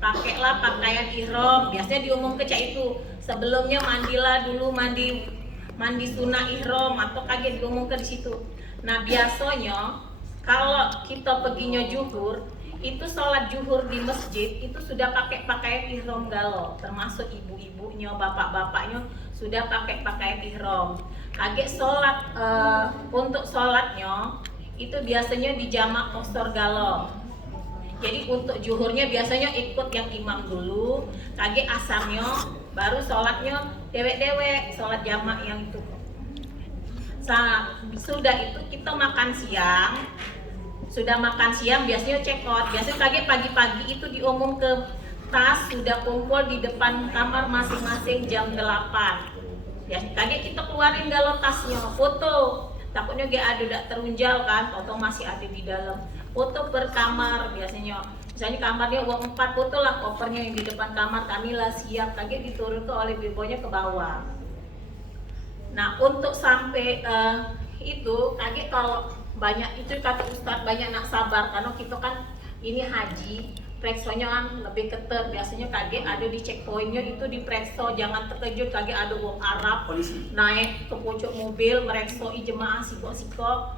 pakailah pakaian ihram. Biasanya diumum ke cak itu sebelumnya mandilah dulu mandi sunnah ihram atau kaget diumum ke di situ. Nah biasanya kalau kita perginya zuhur itu sholat zuhur di masjid itu sudah pakai pakaian ihram galau, termasuk ibu-ibunya, bapak-bapaknya sudah pakai pakaian ihram. Kaget sholat untuk sholatnya itu biasanya di jamak qasar galau. Jadi untuk zuhurnya biasanya ikut yang imam dulu, kaget asarnya baru sholatnya dewek-dewek, sholat jamak yang itu. Sudah itu kita makan siang. Sudah makan siang biasanya check out. Biasanya kaget pagi-pagi itu diumum ke tas sudah kumpul di depan kamar masing-masing jam 8. Ya kaget kita keluarin dalam tasnya foto. Takutnya gak ada udah terunjal kan, foto masih ada di dalam. Foto per kamar biasanya. Misalnya kamarnya uang 4 foto lah kopernya yang di depan kamar kami lah siap. Kaget diturunkan oleh bibonya ke bawah. Nah untuk sampai itu kaget kalau banyak itu kata Ustadz banyak nak sabar karena kita kan ini haji preksonya kan lebih ketat. Biasanya kaget ada di checkpointnya itu di prekso, jangan terkejut kaget ada wong Arab polisi naik ke pucuk mobil merekso jemaah siko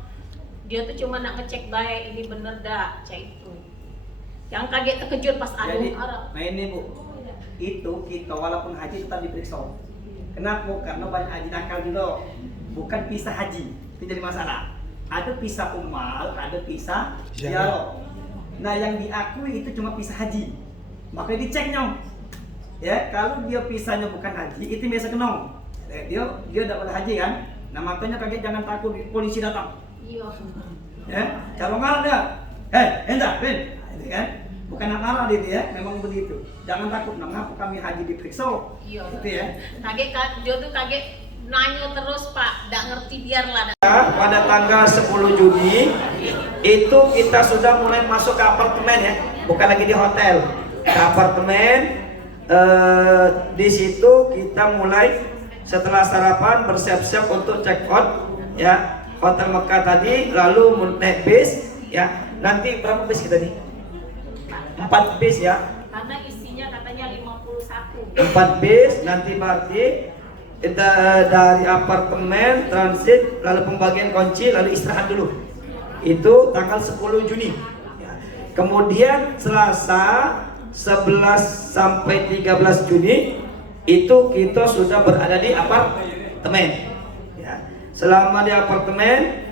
dia tuh cuma nak ngecek baik ini bener dah cek itu yang kaget terkejut pas ada wong Arab. Nah ini Bu, itu kita walaupun haji tetap diperiksa. Kenapa? Karena banyak haji nakal juga, bukan pisah haji itu jadi masalah. Ada pisah umal, ada pisah ziarah. Nah yang diakui itu cuma pisah haji, makanya diceknya. Ya kalau dia pisahnya bukan haji, itu biasa kena. Dia dapat haji kan. Nah makanya kaget jangan takut polisi datang. Iya. Ya kalau marah dia, hendak, Ben, gitu kan. Bukan nak marah dia ya, memang begitu. Jangan takut, mengapa kami haji diperiksa? Iya. Gitu ya. Kaget Jo tuh kaget nanya terus Pak, nggak ngerti biarlah. Pada tanggal 10 Juni itu kita sudah mulai masuk ke apartemen ya, bukan lagi di hotel. Ke apartemen, di situ kita mulai setelah sarapan bersiap-siap untuk check out ya, Hotel Mekah tadi, lalu naik bis ya. Nanti berapa bis kita nih? 4 bis ya. Karena isinya katanya 51. 4 bis, nanti berarti kita dari apartemen transit, lalu pembagian kunci, lalu istirahat dulu. Itu tanggal 10 Juni ya. Kemudian Selasa 11 sampai 13 Juni itu kita sudah berada di apartemen ya. Selama di apartemen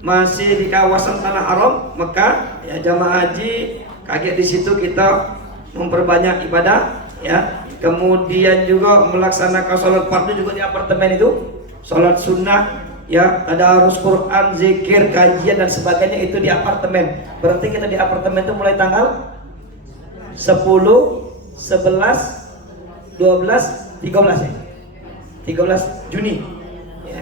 masih di kawasan Tanah Haram Mekah ya, jamaah haji kaget di situ kita memperbanyak ibadah ya. Kemudian juga melaksanakan sholat fardu juga di apartemen itu, sholat sunnah ya, ada arus Quran, zikir, kajian dan sebagainya itu di apartemen. Berarti kita di apartemen itu mulai tanggal 10, 11, 12, 13 ya, 13 Juni ya.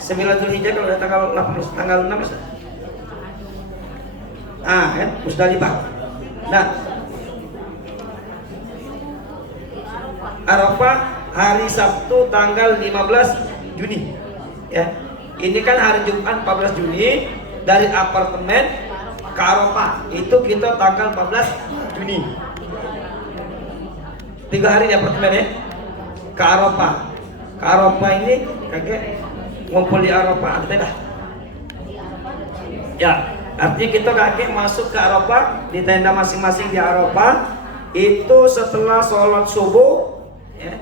9 Zulhijjah kalau udah tanggal 18, tanggal 16 kan Musdalifah. Nah, Arafah hari Sabtu tanggal 15 Juni ya. Ini kan hari Jumat 14 Juni. Dari apartemen ke Arafah itu kita tanggal 14 Juni. 3 hari di apartemen ya. Ke Arafah. Ke Arafah ini kakek ngumpul di Arafah adalah ya, artinya kita kakek masuk ke Arafah di tenda masing-masing di Arafah itu setelah sholat subuh ya.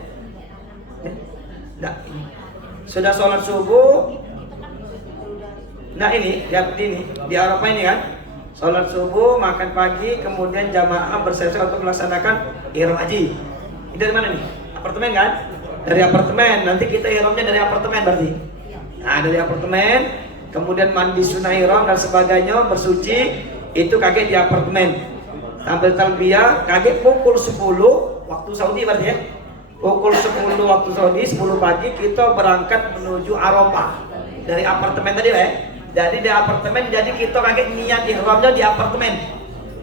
Nah, sudah sholat subuh. Nah ini lihat ini di Arafah ini kan, sholat subuh, makan pagi, kemudian jamaah bersiap-siap untuk melaksanakan ihram haji. Ini dari mana nih? Apartemen kan? Dari apartemen. Nanti kita ihramnya dari apartemen berarti. Nah dari apartemen, kemudian mandi sunnah ihram dan sebagainya, bersuci itu kakek di apartemen. Sambil talbiyah, kakek pukul 10 waktu Saudi berarti ya. Pukul 10 waktu Saudi, 10 pagi kita berangkat menuju Arafah dari apartemen tadi lah ya. Jadi di apartemen, jadi kita kakek niat ihramnya di apartemen.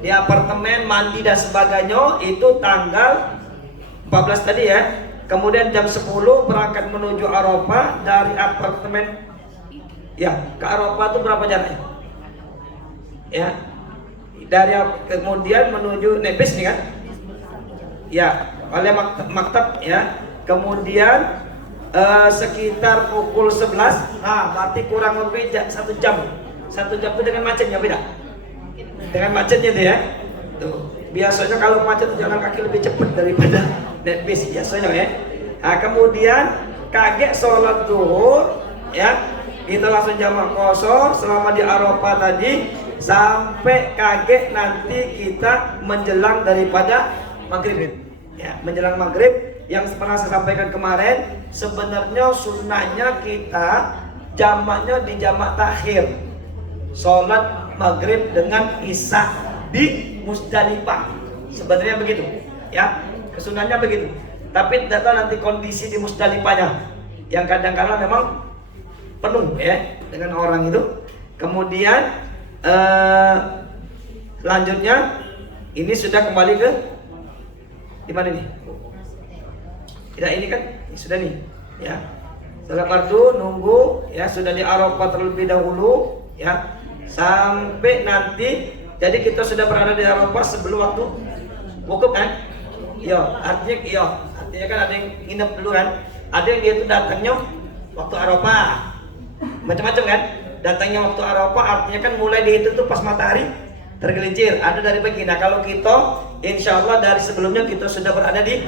Di apartemen mandi dan sebagainya itu tanggal 14 tadi ya. Kemudian jam 10 berangkat menuju Arafah dari apartemen. Ya, ke Arafah itu berapa jaraknya? Ya. Dari kemudian menuju nebis nih kan? Ya, oleh maktab ya. Kemudian sekitar pukul 11, nah berarti kurang lebih 1 jam. 1 jam itu dengan macetnya beda. Dengan macetnya itu ya. Tuh. Biasanya kalau macet jalan kaki lebih cepat daripada naik bis biasanya ya. Nah, kemudian kaget sholat zuhur ya. Kita langsung jamak qashar selama di Arafah tadi sampai kaget nanti kita menjelang daripada maghrib. Ya, menjelang maghrib. Yang pernah saya sampaikan kemarin, sebenarnya sunnahnya kita jamaknya di jamak takhir, sholat maghrib dengan isya di Musdalifah. Sebenarnya begitu ya, kesunahnya begitu. Tapi tidak tahu nanti kondisi di Musdalifahnya yang kadang-kala memang penuh ya dengan orang itu. Kemudian selanjutnya ini sudah kembali ke di mana nih? Tidak, ini kan sudah nih ya. Salat fardu nunggu ya, sudah di Arafah terlebih dahulu ya, sampai nanti. Jadi kita sudah berada di Arafah sebelum waktu wukuf kan? Iya, artinya kan ada yang nginep dulu kan? Ada yang dia itu datangnya waktu Arafah. Macam-macam kan? Datangnya waktu Arafah artinya kan mulai dihitung tuh pas matahari tergelincir. Ada dari pagi. Nah, kalau kita insya Allah dari sebelumnya kita sudah berada di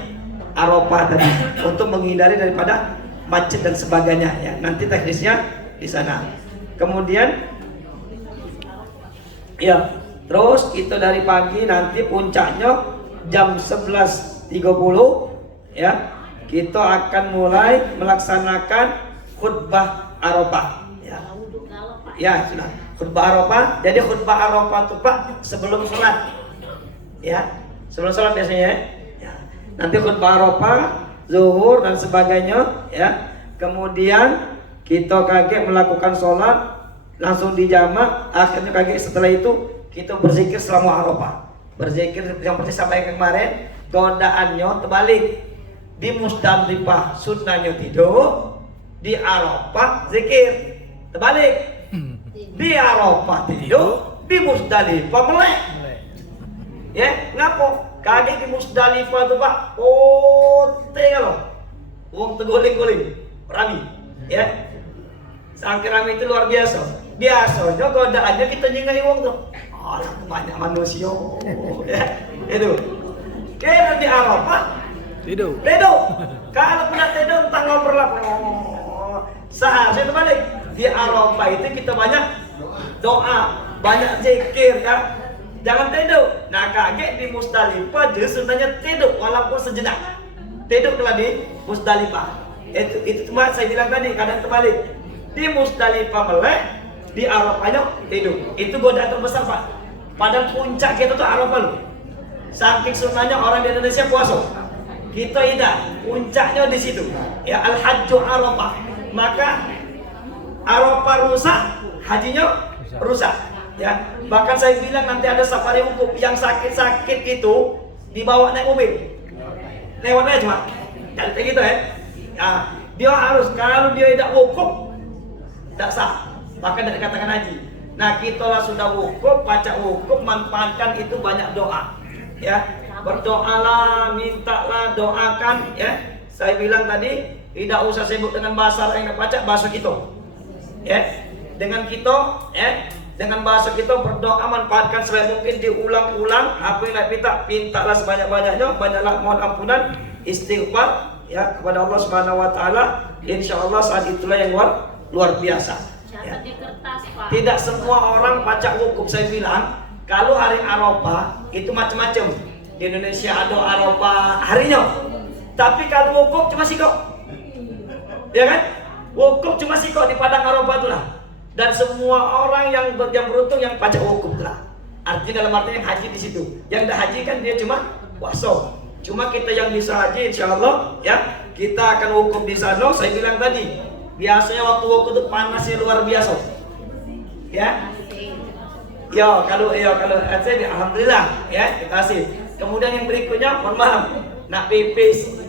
Arafah tadi untuk menghindari daripada macet dan sebagainya ya. Nanti teknisnya di sana. Kemudian ya, terus kita dari pagi nanti puncaknya jam 11.30 ya. Kita akan mulai melaksanakan khutbah Arafah ya. Arafah. Ya, sudah. Khutbah Arafah. Jadi khutbah Arafah itu Pak sebelum sholat. Ya, sebelum sholat biasanya. Ya. Nanti khutbah Arafah, zuhur dan sebagainya. Ya. Kemudian kita kaget melakukan sholat, langsung dijamak. Akhirnya kaget setelah itu kita berzikir selama Arafah. Berzikir yang seperti sampaikan kemarin. Godaannya terbalik. Di Musdalifah sunnahnya tidur, di Arafah zikir. Terbalik. Di Arafah tidur, di Musdalifah melek. Ya, ngapo? Kaget di Musdalifah tuh Pak, kalau uang terguling-guling, rami, ya. Saking rami itu luar biasa. Biasanya godaannya kita nyengai uang tuh. Alah, banyak manusia. Ya, itu. Kira di Arafah Tidur. Kalau pernah tidur entah ngobrol apa. Seharusnya terbalik. Di Arafah itu kita banyak doa, banyak zikir kan. Jangan tidur. Nah kaget di Musdalifah justru sunnahnya tidur walaupun sejenak. Tidur kalau di Musdalifah. Itu cuma saya bilang tadi kadang terbalik. Di Musdalifah melek, di Arafahnya tidur. Itu godaan terbesar Pak. Padahal puncak kita tuh Arafah loh. Saking sunnahnya orang di Indonesia puasa. Kita tidak, puncaknya di situ. Ya Al-Hajju Arafah. Maka Arafah rusak, hajinya rusak. Ya, bahkan saya bilang nanti ada safari wukuf yang sakit-sakit itu dibawa naik mobil. Lewat aja cuma. Jadi kayak gitu ya. Nah, dia harus kalau dia tidak wukuf tidak sah. Bahkan tidak dikatakan haji. Nah, kita lah sudah wukuf, baca wukuf, manfaatkan itu banyak doa. Ya, berdoalah, mintalah, doakan ya. Saya bilang tadi tidak usah sibuk dengan bahasa yang baca bahasa kita. Ya, dengan kita ya, dengan bahasa kita berdoa manfaatkan selama mungkin diulang-ulang. Apa yang kita mintalah sebanyak-banyaknya, banyaklah mohon ampunan, istighfar ya kepada Allah Subhanahu wa taala. Insyaallah saat itulah yang luar biasa. Ya. Di kertas, Pak. Tidak semua orang baca wukuf. Saya bilang kalau hari Arafah itu macam-macam. Di Indonesia ada Arafah harinya. Tapi kalau wukuf cuma sikok. Ya kan? Wukuf cuma sikok di padang Arafah itulah. Dan semua orang yang beruntung yang baca wukuf itulah. Artinya dalam artinya yang haji di situ. Yang dah haji kan dia cuma puasa. Cuma kita yang bisa haji insyaallah ya, kita akan wukuf di sana. Saya bilang tadi, biasanya waktu wukuf itu panasnya luar biasa. Ya. Kalau saya alhamdulillah ya, kita kasih. Kemudian yang berikutnya, mohon maaf, nak pipis.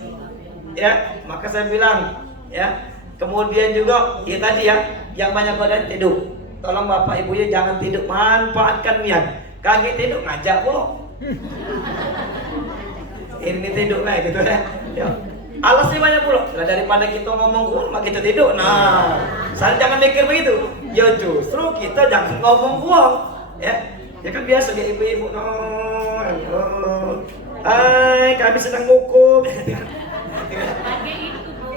Ya, maka saya bilang ya. Kemudian juga ya tadi ya, yang banyak badan tidur. Tolong bapak ibunya jangan tidur, manfaatkan niat. Kaget tidur ngajak pula. Ini tidur lah gitu ya. Alasnya banyak pula. Nah, daripada kita ngomong uang, maka kita tidur. Nah, saya jangan mikir begitu. Ya justru kita jangan ngomong uang. Ya kan biasa kayak ibu-ibu. Hai, kami sedang wukuf. Kaget itu Bu,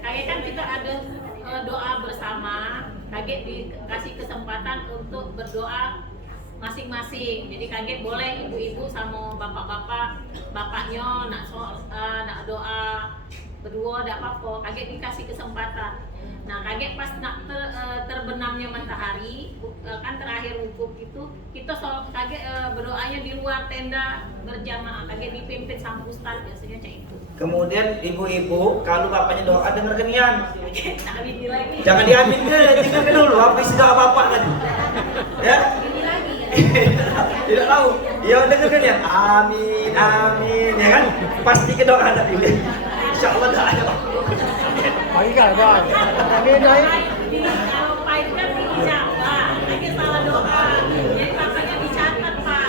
kayak kan kita ada doa bersama. Kaget dikasih kesempatan untuk berdoa masing-masing. Jadi kaget boleh ibu-ibu sama bapaknya nak doa berdua, tidak apa-apa. Kaget dikasih kesempatan. Nah, kaget pas nak terbenamnya matahari, kan terakhir wukuf itu kita kaget berdoanya di luar tenda berjamaah. Kaget dipimpin sama ustaz biasanya kayak itu. Kemudian ibu-ibu kalau bapaknya doa dengar kenian. Jangan ini lagi. Jangan diambil tinggal dulu habis doa bapak tadi. Ya. Ini lagi. Tidak tahu. Ya dengar kenian. Amin amin ya kan. Pasti ke doa tadi. Insyaallah dah ada. Bagi kan doa. Kami doa. Kalau pahit kan dijawab. Lagi salah doa. Jadi bapaknya dicatat, Pak.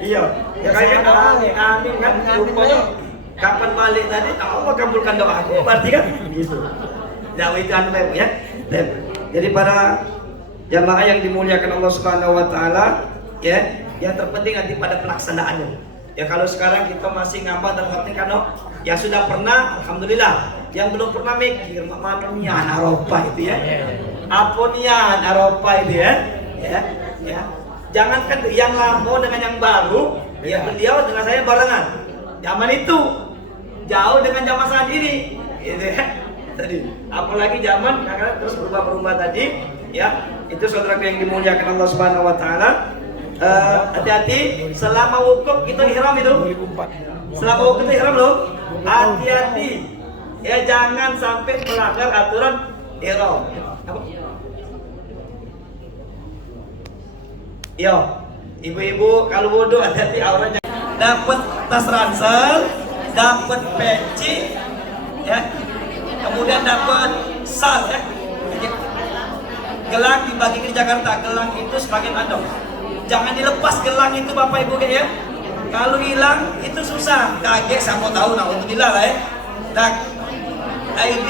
Iya. Ya kayak amin amin kan. Rupanya kapan balik tadi Allah kabulkan doaku. Berarti kan gitu. Jauh itu anu ya. Jadi para jamaah yang dimuliakan Allah Subhanahu wa taala ya, yang terpenting nanti pada pelaksanaannya. Ya kalau sekarang kita masih ngambang dan ngerti kan yang sudah pernah alhamdulillah, yang belum pernah mikir mana nian Arafah itu ya. Apa nian Arafah itu ya. Ya. Jangankan yang lama dengan yang baru, ya beliau dengan saya barengan. Zaman itu jauh dengan zaman saat ini. Gitu ya. tadi. Apalagi zaman karena terus berubah-berubah tadi, ya. Itu saudara yang dimuliakan Allah Subhanahu wa taala. Hati-hati selama wukuf itu ihram itu. 2004. Selama wukuf itu ihram loh. Hati-hati. Ya jangan sampai melanggar aturan ihram. Apa? Yo, ibu-ibu kalau wudhu hati-hati auranya. Dapat tas ransel, dapat peci, ya. Kemudian dapat sal, ya. Gelang dibagi di Jakarta, gelang itu sebagai tanduk. Jangan dilepas gelang itu Bapak Ibu ya. Kalau hilang itu susah. Kaget siapa tahu naudzubillah lah ya. Dan ID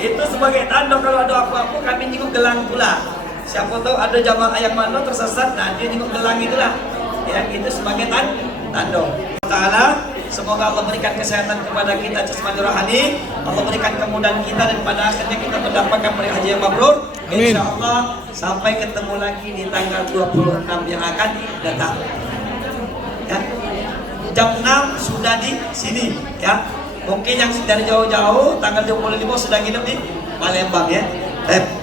itu sebagai tanduk kalau ada apa-apa kami jenguk gelang pula. Siapa tahu ada jamaah yang mana tersesat, nah dia jenguk gelang itulah. Ya, itu sebagai tanduk. Ta'ala, semoga Allah berikan kesehatan kepada kita jasmani rohani, Allah berikan kemudahan kita dan pada akhirnya kita mendapatkan perihal haji yang mabrur. Insyaallah sampai ketemu lagi di tanggal 26 yang akan datang. Ya. Jam 6 sudah di sini ya. Mungkin yang dari jauh-jauh tanggal 25 sudah nginep di Palembang ya.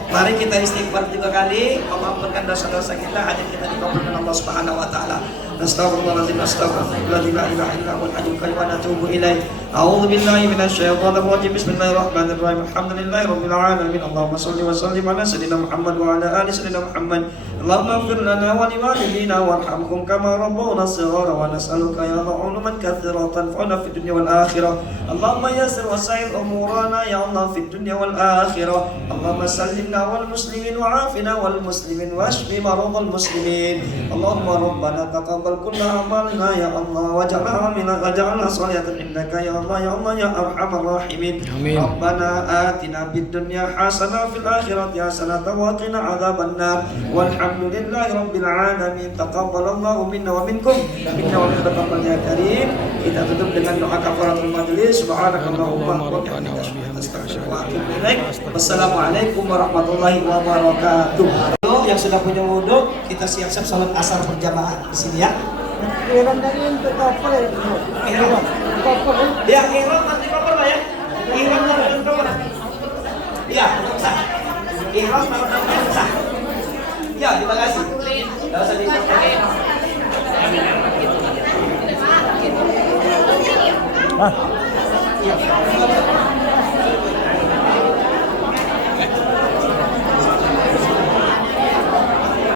Mari kita istighfar 3 kali, mengampunkan dosa-dosa kita, hajat kita dikabulkan Allah Subhanahu wa taala. Astaghfirullahaladzim, astaghfirullahaladzim, la ilaha illa huwal hayyul qayyum wa natubu ilaih. A'udzu billahi minasyaitonir rajim. Bismillahirrahmanirrahim. Alhamdulillahirabbil alamin. Allahumma shalli wa sallim ala sayyidina Muhammad wa ala ali sayyidina Muhammad. Allahumma ighfir lana wa liwalidina warhamhum kama rabbawna shighara wa nas'aluka ya Allah uluman katsiran tanfa'una fid dunya wal akhirah. Allahumma yassir wa sahhil umurana ya Allah fid dunya wal akhirah. Allahumma sallimna wal muslimin wa afina wal muslimin washfi maradhal muslimin. Allahumma rabbana taqabbal kull a'malina ya Allah waj'alna salihatan indaka ya Allah ya arhamar rahimin. Rabbana atina fid dunya hasanah fil akhirati hasanah wa qina adzabannar. Walhamdulillahi rabbil alamin. Taqabbalallahu minna wa minkum wa taqabbal ya karim. Kita tutup dengan doa kafaratul majlis. Subhanakallahumma wa bihamdika astaghfiruka wa atubu ilaik. Wassalamualaikum warahmatullahi wabarakatuh. Yang sudah punya wudhu, kita siap-siap salat asar berjamaah di sini ya. Ihram tadi untuk koper ya? Ihram. Koper kan? Ya, ihram nanti koper Pak ya. Ihram nanti koper. Iya, sah. Ihram nanti sah. Ya, terima kasih. Enggak usah dipakai. Ah.